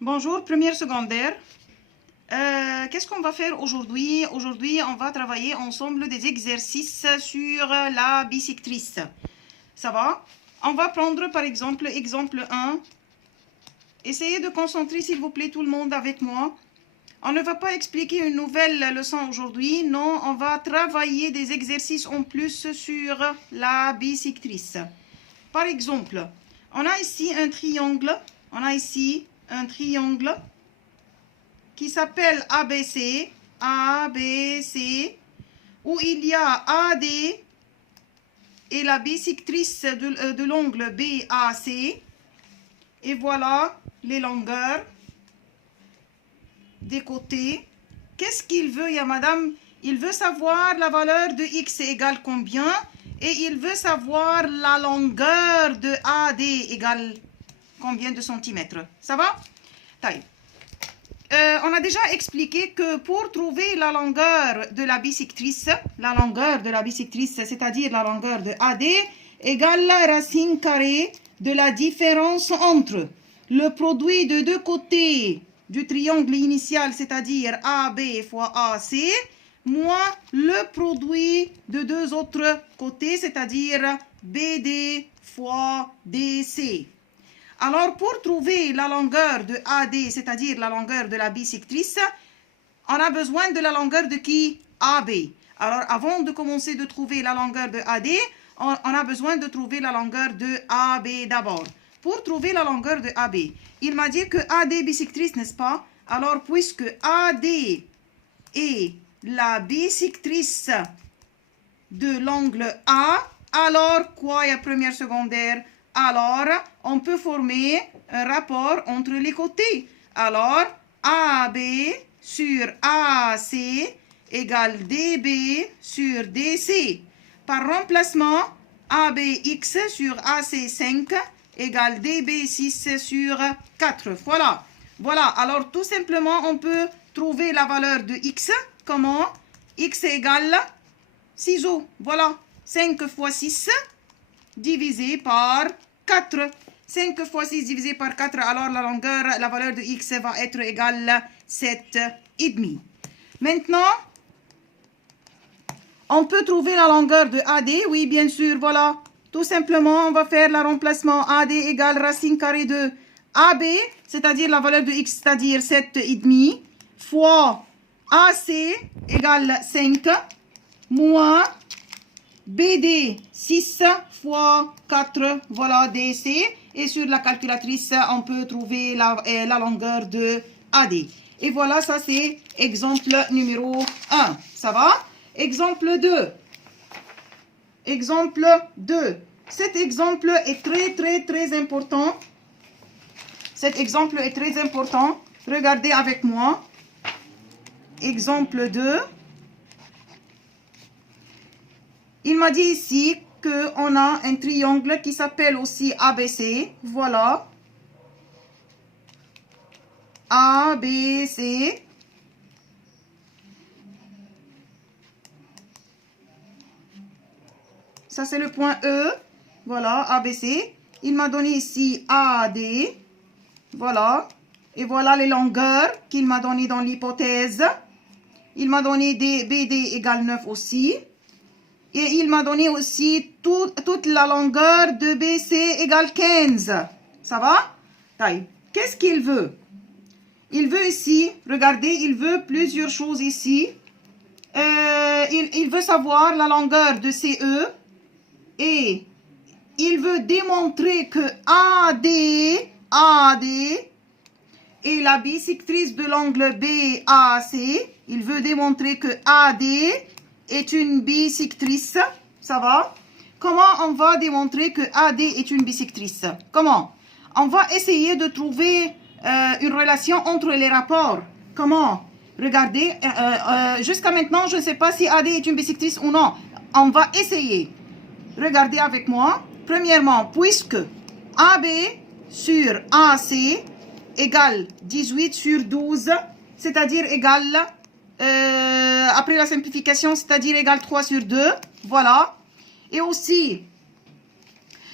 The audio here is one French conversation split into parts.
Bonjour, première secondaire. Qu'est-ce qu'on va faire aujourd'hui? Aujourd'hui, on va travailler ensemble des exercices sur la bisectrice. Ça va? On va prendre par exemple, exemple 1. Essayez de concentrer s'il vous plaît tout le monde avec moi. On ne va pas expliquer une nouvelle leçon aujourd'hui. Non, on va travailler des exercices en plus sur la bisectrice. Par exemple, on a ici un triangle. On a ici un triangle qui s'appelle ABC, ABC, où il y a AD et la bisectrice de l'angle BAC. Et voilà les longueurs des côtés. Qu'est-ce qu'il veut, ya madame? Il veut savoir la valeur de x égale combien et il veut savoir la longueur de AD égale combien de centimètres. Ça va? Taille. On a déjà expliqué que pour trouver la longueur de la bisectrice, c'est-à-dire la longueur de AD, égale la racine carrée de la différence entre le produit de deux côtés du triangle initial, c'est-à-dire AB fois AC, moins le produit de deux autres côtés, c'est-à-dire BD fois DC. Alors, pour trouver la longueur de AD, c'est-à-dire la longueur de la bisectrice, on a besoin de la longueur de qui? AB. Alors, avant de commencer de trouver la longueur de AD, on a besoin de trouver la longueur de AB d'abord. Pour trouver la longueur de AB, il m'a dit que AD bisectrice, n'est-ce pas? Alors, puisque AD est la bisectrice de l'angle A, alors quoi, il y a première secondaire? Alors, on peut former un rapport entre les côtés. Alors, AB sur AC égale DB sur DC. Par remplacement, ABX sur AC5 égale DB6 sur 4. Voilà. Voilà. Alors, tout simplement, on peut trouver la valeur de X. Comment? X égale ciseaux. Voilà. 5 fois 6 divisé par 4. 5 fois 6 divisé par 4, alors la valeur de x va être égale à 7,5. Maintenant, on peut trouver la longueur de AD. Oui, bien sûr, voilà. Tout simplement, on va faire le remplacement AD égale racine carrée de AB, c'est-à-dire la valeur de x, c'est-à-dire 7,5, fois AC égale 5, moins BD 6 fois 4, voilà DC. Et sur la calculatrice, on peut trouver la longueur de AD. Et voilà, ça c'est exemple numéro 1. Ça va? Exemple 2. Exemple 2. Cet exemple est très important. Cet exemple est très important. Regardez avec moi. Exemple 2. Il m'a dit ici qu'on a un triangle qui s'appelle aussi ABC. Voilà. ABC. Ça, c'est le point E. Voilà, ABC. Il m'a donné ici AD. Voilà. Et voilà les longueurs qu'il m'a donné dans l'hypothèse. Il m'a donné BD égale 9 aussi. Et il m'a donné aussi toute la longueur de BC égale 15. Ça va? Qu'est-ce qu'il veut? Il veut ici, regardez, il veut plusieurs choses ici. Il veut savoir la longueur de CE. Et il veut démontrer que AD est la bisectrice de l'angle BAC. Il veut démontrer que AD est une bisectrice. Ça va? Comment on va démontrer que AD est une bisectrice? Comment? On va essayer de trouver une relation entre les rapports. Comment? Regardez, jusqu'à maintenant, je ne sais pas si AD est une bisectrice ou non. On va essayer. Regardez avec moi. Premièrement, puisque AB sur AC égale 18 sur 12, c'est-à-dire égale... après la simplification, c'est-à-dire égale 3 sur 2. Voilà. Et aussi,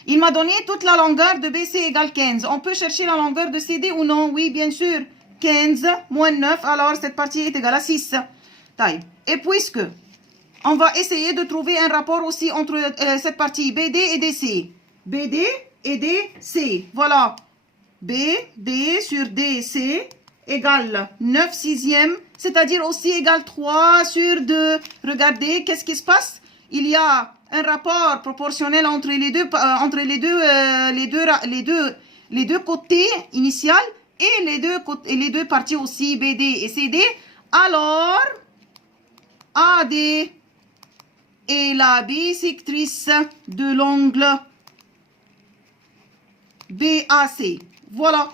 Il m'a donné toute la longueur de BC égale 15. On peut chercher la longueur de CD ou non? Oui, bien sûr. 15 moins 9, alors cette partie est égale à 6. Et puisque on va essayer de trouver un rapport aussi entre cette partie BD et DC. BD et DC. Voilà. BD sur DC égale 9 sixièmes, c'est-à-dire aussi égale 3 sur 2. Regardez, qu'est-ce qui se passe? Il y a un rapport proportionnel entre les deux côtés initiales et les deux parties aussi, BD et CD. Alors, AD est la bisectrice de l'angle BAC. Voilà.